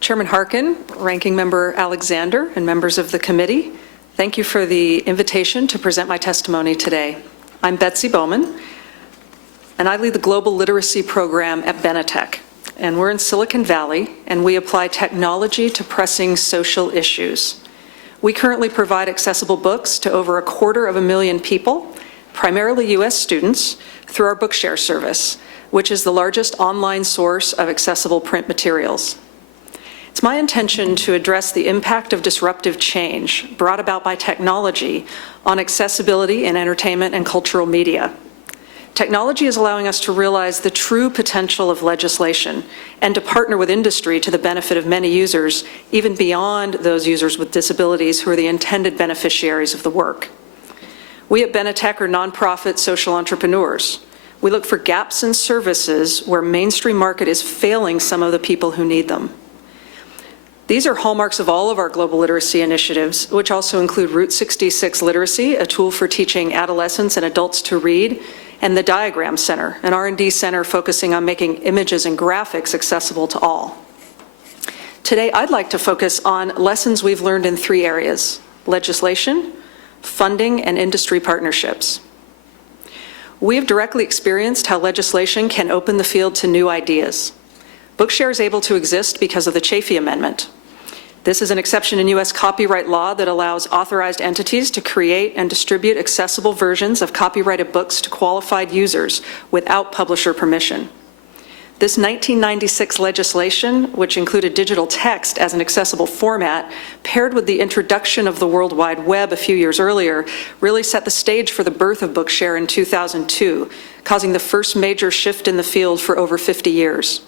Chairman Harkin, Ranking Member Alexander, and members of the committee, thank you for the invitation to present my testimony today. I'm Betsy Beaumon, and I lead the Global Literacy Program at Benetech. And we're in Silicon Valley, and we apply technology to pressing social issues. We currently provide accessible books to over 250,000 people, primarily U.S. students, through our Bookshare service, which is the largest online source of accessible print materials. It's my intention to address the impact of disruptive change brought about by technology on accessibility in entertainment and cultural media. Technology is allowing us to realize the true potential of legislation and to partner with industry to the benefit of many users, even beyond those users with disabilities who are the intended beneficiaries of the work. We at Benetech are nonprofit social entrepreneurs. We look for gaps in services where mainstream market is failing some of the people who need them. These are hallmarks of all of our global literacy initiatives, which also include Route 66 Literacy, a tool for teaching adolescents and adults to read, and the Diagram Center, an R&D center focusing on making images and graphics accessible to all. Today, I'd like to focus on lessons we've learned in 3 areas: legislation, funding, and industry partnerships. We have directly experienced how legislation can open the field to new ideas. Bookshare is able to exist because of the Chafee Amendment. This is an exception in U.S. copyright law that allows authorized entities to create and distribute accessible versions of copyrighted books to qualified users without publisher permission. This 1996 legislation, which included digital text as an accessible format, paired with the introduction of the World Wide Web a few years earlier, really set the stage for the birth of Bookshare in 2002, causing the first major shift in the field for over 50 years.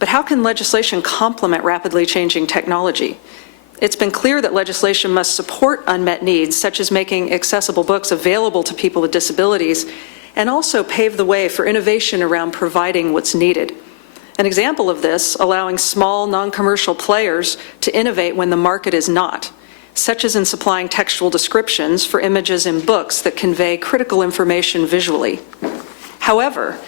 But how can legislation complement rapidly changing technology? It's been clear that legislation must support unmet needs, such as making accessible books available to people with disabilities, and also pave the way for innovation around providing what's needed. An example of this, allowing small, non-commercial players to innovate when the market is not, such as in supplying textual descriptions for images in books that convey critical information visually. However,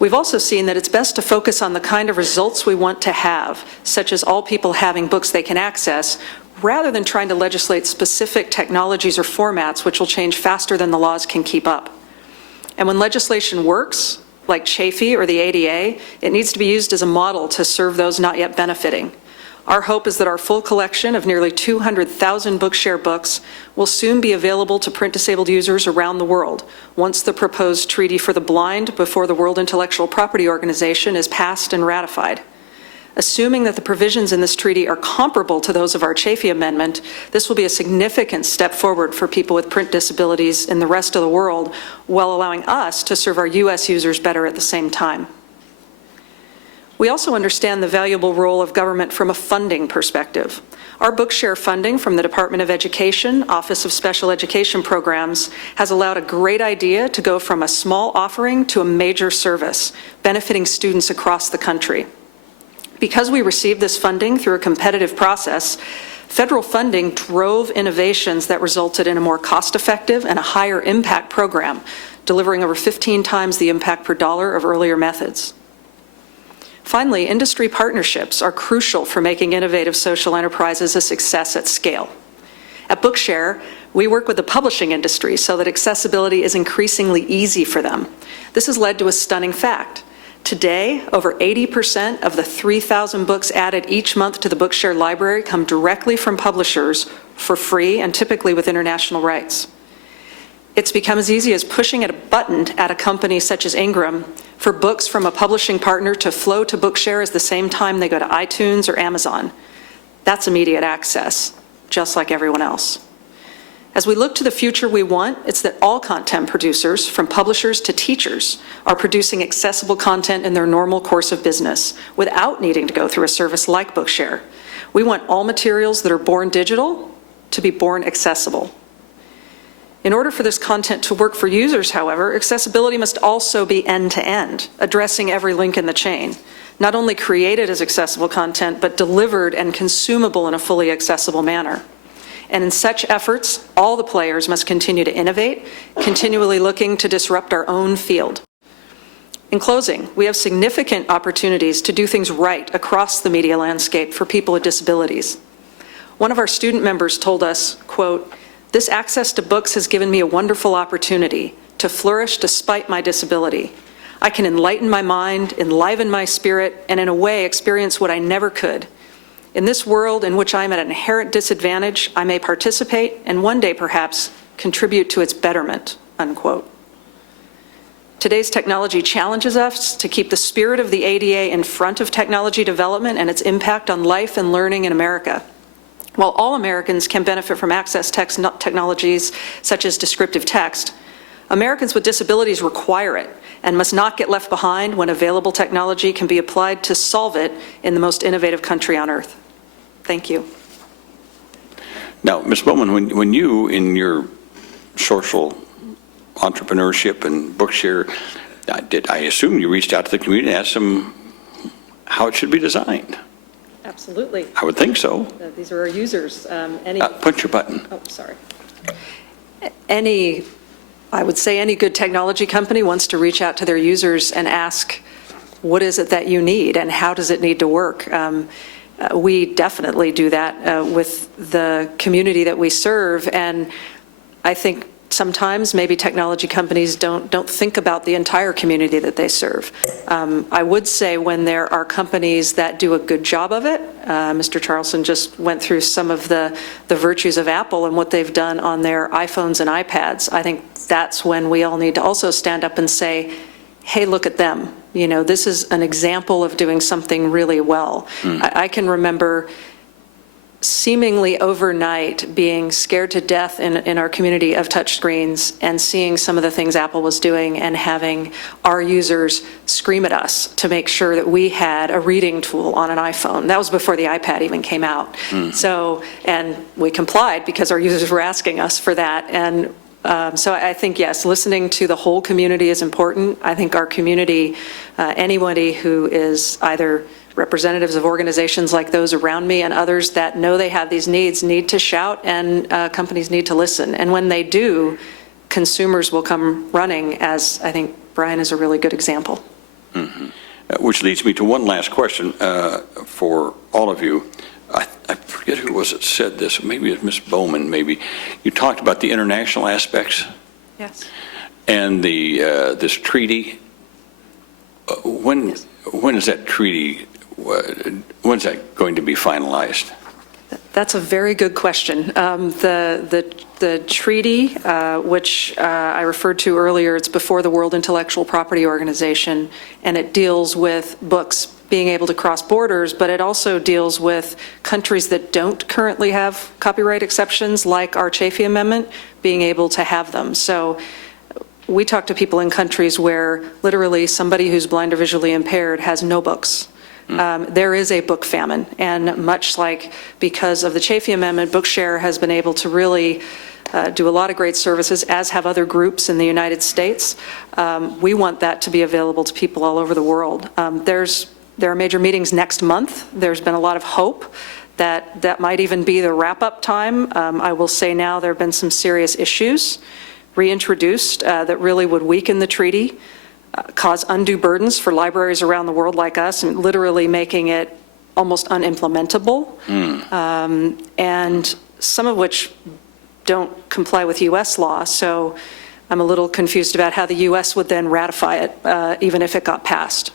we've also seen that it's best to focus on the kind of results we want to have, such as all people having books they can access, rather than trying to legislate specific technologies or formats which will change faster than the laws can keep up. And when legislation works, like Chafee or the ADA, it needs to be used as a model to serve those not yet benefiting. Our hope is that our full collection of nearly 200,000 Bookshare books will soon be available to print-disabled users around the world once the proposed Treaty for the Blind before the World Intellectual Property Organization is passed and ratified. Assuming that the provisions in this treaty are comparable to those of our Chafee Amendment, this will be a significant step forward for people with print disabilities in the rest of the world, while allowing us to serve our U.S. users better at the same time. We also understand the valuable role of government from a funding perspective. Our Bookshare funding from the Department of Education, Office of Special Education Programs, has allowed a great idea to go from a small offering to a major service, benefiting students across the country. Because we received this funding through a competitive process, federal funding drove innovations that resulted in a more cost-effective and a higher impact program, delivering over 15 times the impact per dollar of earlier methods. Finally, industry partnerships are crucial for making innovative social enterprises a success at scale. At Bookshare, we work with the publishing industry so that accessibility is increasingly easy for them. This has led to a stunning fact. Today, over 80% of the 3,000 books added each month to the Bookshare library come directly from publishers for free and typically with international rights. It's become as easy as pushing a button at a company such as Ingram for books from a publishing partner to flow to Bookshare at the same time they go to iTunes or Amazon. That's immediate access, just like everyone else. As we look to the future we want, it's that all content producers, from publishers to teachers, are producing accessible content in their normal course of business without needing to go through a service like Bookshare. We want all materials that are born digital to be born accessible. In order for this content to work for users, however, accessibility must also be end-to-end, addressing every link in the chain, not only created as accessible content, but delivered and consumable in a fully accessible manner. And in such efforts, all the players must continue to innovate, continually looking to disrupt our own field. In closing, we have significant opportunities to do things right across the media landscape for people with disabilities. One of our student members told us, quote, "This access to books has given me a wonderful opportunity to flourish despite my disability. I can enlighten my mind, enliven my spirit, and in a way experience what I never could. In this world in which I am at an inherent disadvantage, I may participate and one day perhaps contribute to its betterment," unquote. Today's technology challenges us to keep the spirit of the ADA in front of technology development and its impact on life and learning in America. While all Americans can benefit from access technologies such as descriptive text, Americans with disabilities require it and must not get left behind when available technology can be applied to solve it in the most innovative country on earth. Thank you. Now, Ms. Beaumon, when you, in your social entrepreneurship and Bookshare, I assume you reached out to the community and asked them how it should be designed? Absolutely. I would think so. These are our users. Punch your button. Oh, sorry. I would say any good technology company wants to reach out to their users and ask, what is it that you need and how does it need to work? We definitely do that with the community that we serve, and I think sometimes maybe technology companies don't think about the entire community that they serve. I would say when there are companies that do a good job of it, Mr. Charlson just went through some of the virtues of Apple and what they've done on their iPhones and iPads. I think that's when we all need to also stand up and say, hey, look at them. You know, this is an example of doing something really well. I can remember seemingly overnight being scared to death in our community of touchscreens and seeing some of the things Apple was doing and having our users scream at us to make sure that we had a reading tool on an iPhone. That was before the iPad even came out. So, and we complied because our users were asking us for that. And so I think, yes, listening to the whole community is important. I think our community, anybody who is either representatives of organizations like those around me and others that know they have these needs need to shout, and companies need to listen. And when they do, consumers will come running, as I think Brian is a really good example. Which leads me to one last question for all of you. I forget who was it said this, maybe it's Ms. Beaumon, maybe. You talked about the international aspects. Yes. And this treaty. When is that treaty, when's that going to be finalized? That's a very good question. The treaty, which I referred to earlier, it's before the World Intellectual Property Organization, and it deals with books being able to cross borders, but it also deals with countries that don't currently have copyright exceptions, like our Chafee Amendment, being able to have them. So we talk to people in countries where literally somebody who's blind or visually impaired has no books. There is a book famine, and much like because of the Chafee Amendment, Bookshare has been able to really do a lot of great services, as have other groups in the United States. We want that to be available to people all over the world. There are major meetings next month. There's been a lot of hope that that might even be the wrap-up time. I will say now there have been some serious issues reintroduced that really would weaken the treaty, cause undue burdens for libraries around the world like us, and literally making it almost unimplementable, and some of which don't comply with U.S. law. So I'm a little confused about how the U.S. would then ratify it, even if it got passed.